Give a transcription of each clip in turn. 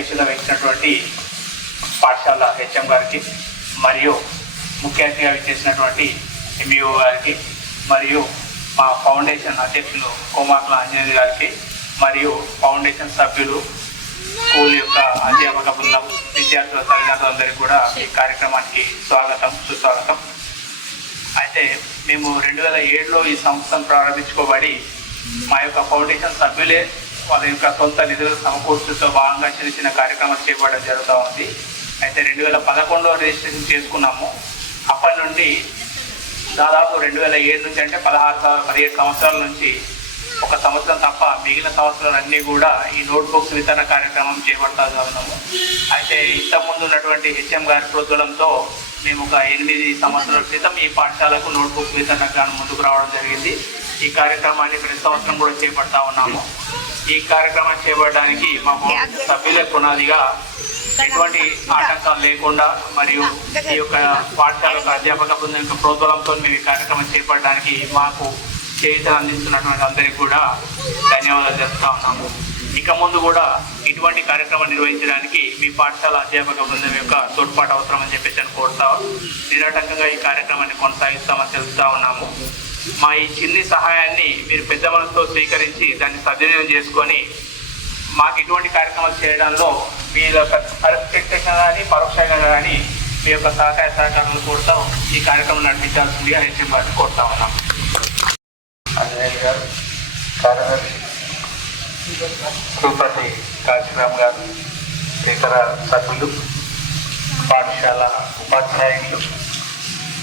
అధ్యక్షత వహించినటువంటి పాఠశాల హెచ్ఎం గారికి మరియు ముఖ్య అతిథిగా విచ్చేసినటువంటి ఎంఈఓ గారికి మరియు మా ఫౌండేషన్ అధ్యక్షులు కోమాకుల అంజనేయ గారికి మరియు ఫౌండేషన్ సభ్యులు, స్కూల్ యొక్క అధ్యాపక బృందం, విద్యార్థుల తల్లిదండ్రులందరికీ కూడా ఈ కార్యక్రమానికి స్వాగతం, సుస్వాగతం. అయితే మేము 2007లో ఈ సంస్థను ప్రారంభించుకోబడి మా యొక్క ఫౌండేషన్ సభ్యులే వాళ్ళ యొక్క సొంత నిధుల సమకూర్చుతో భాగంగా చిన్న చిన్న కార్యక్రమాలు చేపట్టడం జరుగుతూ ఉంది. అయితే 2011లో రిజిస్ట్రేషన్ చేసుకున్నాము. అప్పటి నుండి దాదాపు 2007 నుంచి అంటే 17 సంవత్సరాల నుంచి ఒక సంవత్సరం తప్ప మిగిలిన సంవత్సరాలన్నీ కూడా ఈ నోట్బుక్స్ వితరణ కార్యక్రమం చేపడతా ఉన్నాము. అయితే ఇంతకుముందు ఉన్నటువంటి హెచ్ఎం గారి ప్రోద్బలంతో మేము ఒక 8 సంవత్సరాల క్రితం ఈ పాఠశాలకు నోట్బుక్ వితరణ ముందుకు రావడం జరిగింది. ఈ కార్యక్రమాన్ని ప్రతి సంవత్సరం కూడా చేపడతా ఉన్నాము. ఈ కార్యక్రమాన్ని చేపట్టడానికి మా సభ్యుల పునాదిగా ఎటువంటి ఆటంకాలు లేకుండా మరియు ఈ యొక్క పాఠశాలకు అధ్యాపక బృందం యొక్క ప్రోద్బలంతో మేము ఈ కార్యక్రమం చేపట్టడానికి మాకు చేయూతను అందిస్తున్నటువంటి అందరికీ కూడా ధన్యవాదాలు చెప్తా ఉన్నాము. ఇక ముందు కూడా ఇటువంటి కార్యక్రమం నిర్వహించడానికి మీ పాఠశాల అధ్యాపక బృందం యొక్క తోడ్పాటు అవసరం అని చెప్పేసి కోరుతా నిరాటంకంగా ఈ కార్యక్రమాన్ని కొనసాగిస్తామని తెలుపుతా ఉన్నాము. మా ఈ చిన్ని సహాయాన్ని మీరు పెద్ద మనసుతో స్వీకరించి దాన్ని సద్వినియోగం చేసుకొని మాకు ఇటువంటి కార్యక్రమాలు చేయడంలో మీ యొక్క ప్రత్యక్షంగా కానీ పరోక్షంగా కానీ మీ యొక్క సహకారాలు కోరుతాం. ఈ కార్యక్రమం నడిపించాల్సిందిగా హెచ్ఎం గారిని కోరుతా ఉన్నాం. అంజనేయ గారు, కార్యదర్శి తిరుపతి కాశీరామ్ గారు, ఇతర సభ్యులు, పాఠశాల ఉపాధ్యాయులు,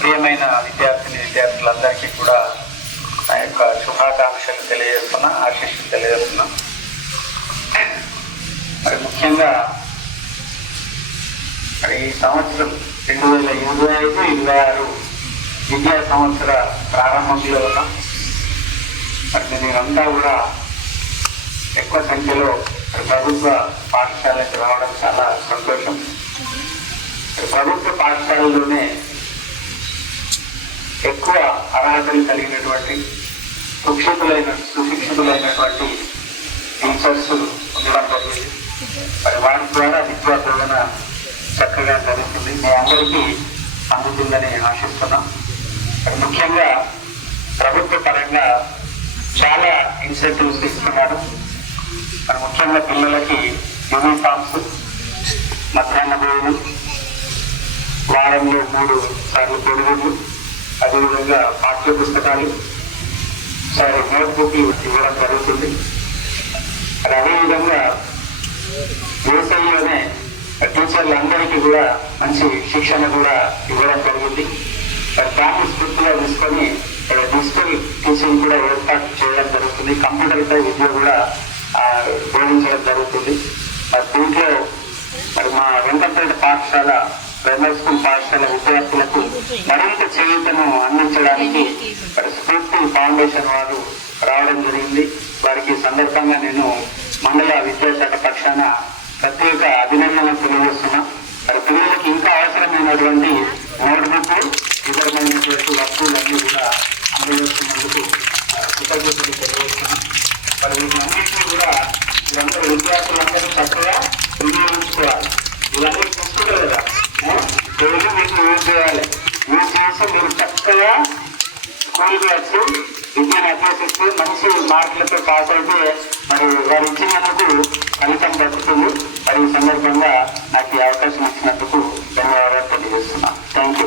ప్రియమైన విద్యార్థులందరికీ కూడా నా యొక్క శుభాకాంక్షలు తెలియజేస్తున్నా, ఆశీస్సులు తెలియజేస్తున్నా. మరి ముఖ్యంగా మరి ఈ సంవత్సరం 2025-26 విద్యా సంవత్సర ప్రారంభంలో ఉన్నాం. మరి మీరంతా కూడా ఎక్కువ సంఖ్యలో ప్రభుత్వ పాఠశాలకు రావడం చాలా సంతోషం. ప్రభుత్వ పాఠశాలలోనే ఎక్కువ అర్హతలు కలిగినటువంటి సుశిక్షితులైనటువంటి టీచర్స్ ఉండడం జరిగింది. మరి వారి ద్వారా విద్యా బోధన చక్కగా జరుగుతుంది, మీ అందరికీ అందుతుందని ఆశిస్తున్నాం. మరి ముఖ్యంగా ప్రభుత్వ పరంగా చాలా ఇన్సెంటివ్స్ ఇస్తున్నారు. మరి ముఖ్యంగా పిల్లలకి యూనిఫామ్స్, మధ్యాహ్న భోజనం, వారంలో 3 సార్లు పొడుగులు, అదేవిధంగా పాఠ్య పుస్తకాలు, నోట్బుక్లు ఇవ్వడం జరుగుతుంది. మరి అదేవిధంగా వేసవిలోనే టీచర్లందరికీ కూడా మంచి శిక్షణ కూడా ఇవ్వడం జరిగింది. మరి దాన్ని స్ఫూర్తిగా తీసుకొని డిజిటల్ టీచింగ్ కూడా ఏర్పాటు చేయడం జరుగుతుంది. కంప్యూటర్పై విద్య కూడా బోధించడం జరుగుతుంది. మరి దీంట్లో మరి మా వెంకటపేట పాఠశాల, ప్రైమరీ స్కూల్ పాఠశాల విద్యార్థులకు మరింత చేయూతను అందించడానికి మరి స్ఫూర్తి ఫౌండేషన్ వారు రావడం జరిగింది. వారికి సందర్భంగా నేను మండల విద్యాశాఖ పక్షాన ప్రత్యేక అభినందనలు తెలియజేస్తున్నా. మరి పిల్లలకి ఇంకా అవసరమైనటువంటి నోట్బుక్, ఇతరమైనటువంటి వస్తువులన్నీ కూడా అందజేస్తున్నందుకు కృతజ్ఞతలు తెలియజేస్తున్నాం. మరి వీటన్నింటినీ కూడా వీళ్ళందరూ విద్యార్థులందరూ చక్కగా వినియోగించుకోవాలి. ఇవన్నీ పుస్తకాలు కదా, రోజు వీటిని యూజ్ చేయాలి. యూజ్ చేసి మీరు చక్కగా స్కూల్కి వచ్చి విద్యను అభ్యసిస్తే మంచి మార్కులతో పాస్ అయితే మరి వారు ఇచ్చినందుకు ఫలితం దక్కుతుంది. మరి ఈ సందర్భంగా నాకు ఈ అవకాశం ఇచ్చినందుకు ధన్యవాదాలు తెలియజేస్తున్నాను. Thank you.